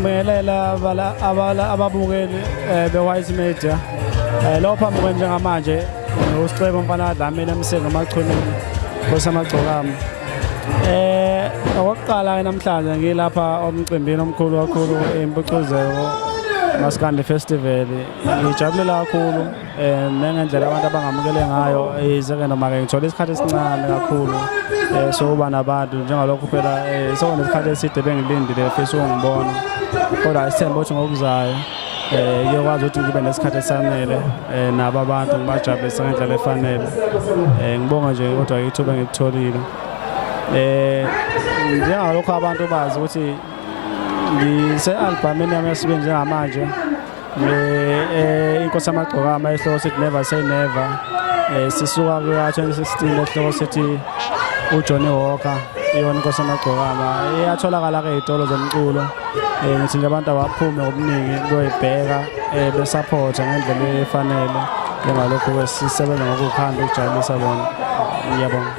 ngibingelela ababukeli be-White Media. Lo phambi kwe njengamanje uSicebo Mfana Dlamini emsenge emachuneni kosamagcokama. Okokuqala namhlanje ngilapha omcimbini omkhulu kakhulu impucuzeko Maskandi Festival. Ngijabulela kakhulu nengendlela abantu abangamukele ngayo izeke noma ke ngithola isikhathi esincane kakhulu sokuba nabantu njengalokho phela sokona isikhathi eside bengilindile fisa ungibona kodwa isithemba ukuthi ngokuzayo ngiyokwazi ukuthi ngibe nesikhathi esanele nabo abantu ngibajabulise ngendlela efanele. Ngibonga nje kodwa ithuba engitholile njengalokho abantu bazi ukuthi ngise-albumini yami yesibili njengamanje inkosi yamagcokama esihloko sithi Never Say Never. Sisuka kuka-2016 esihloko sithi uJohnny Walker iyona inkosi yamagcokama iyatholakala-ke ey'tolo zomculo. Ngithi nje abantu abaphume ngobuningi beyoyibheka besaphotha ngendlela efanele njengalokhu sisebenza ngokukhanda ukujabulisa bona. Ngiyabonga.